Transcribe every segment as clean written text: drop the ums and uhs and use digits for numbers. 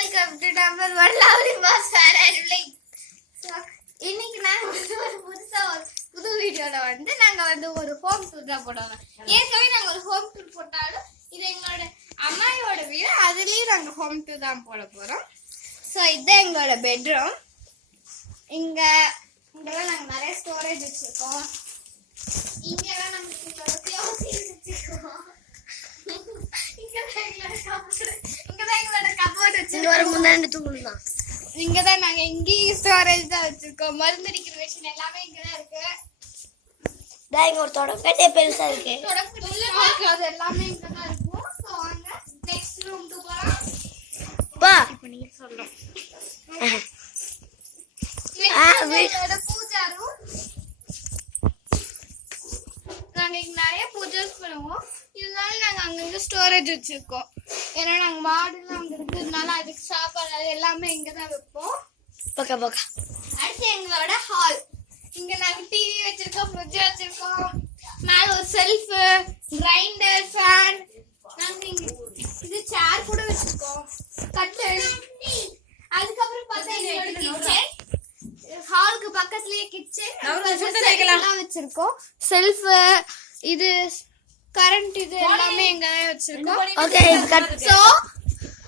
Welcome to number 1 lovely pass family. இன்னைக்கு நாங்க ஒரு புது வீடியோல நாங்க ஒரு ஹோம் டூர் தான் போடுறோம். ஏற்கனவே நாங்க ஒரு ஹோம் டூர் போட்டாலும் இது எங்களோட அம்மாயோட வீடு, அதுலயும் நாங்க ஹோம் டூர் தான் போட போறோம். ஸோ இதுதான் எங்களோட பெட்ரூம். இங்கெல்லாம் நாங்க நிறைய ஸ்டோரேஜ் வச்சிருக்கோம். இங்கெல்லாம் நாங்க எங்களோட க்ளோசிங் வச்சிருக்கோம். இங்கதான் நாங்க எங்கேயும் ஸ்டோரேஜ் தான் வச்சிருக்கோம். மருந்து அடிக்கிற மிஷின் எல்லாமே இங்கதான் இருக்கு. ஒரு தொடப்பே பெருசா இருக்கு. அது எல்லாமே இங்கதான் இருக்கும். சோ வாங்க நெக்ஸ்ட் ரூம்க்கு போலாம். இப்போ நீங்க சொல்லணும். பூஜா ரூம். நாங்க இங்க நிறைய பூஜைஸ் பண்ணுவோம். இதனால நாங்க அங்கங்க ஸ்டோரேஜ் வச்சிருக்கோம். ஏன்னா நாங்க மாடுலாம் அங்க இருக்கிறதுனால அதுக்கு சாப்பாடு அது எல்லாமே இங்கதான் வைப்போம். அடுத்து எங்களோட ஹால். இங்க நாங்க டிவி வச்சிருக்கோம், ஃப்ரிட்ஜ் வச்சிருக்கோம், மேல ஒரு செல்ஃப், கிரைண்டர், ஃபேன், நாங்க இது சேர் கூட வச்சிருக்கோம், கட்டில். அதுக்கப்புறம் பார்த்தா எங்களோட கிச்சன். ஹாலுக்கு பக்கத்துலயே கிச்சன் எல்லாம் வச்சிருக்கோம். செல்ஃப், இது கரண்ட், இது எல்லாமே எங்க வச்சிருக்கோம். Okay, so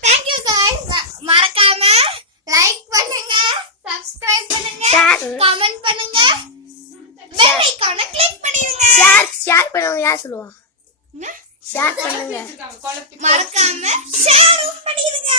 thank you guys. மறக்காம லைக் பண்ணுங்க, சப்ஸ்கிரைப் பண்ணுங்க, கமெண்ட் பண்ணுங்க, பெல் ஐகானை கிளிக் பண்ணிடுங்க. ஷேர் பண்ணுங்க. யார் சொல்லுவா? ஷேர் பண்ணுங்க. மறக்காம ஷேரும் பண்ணிடுங்க.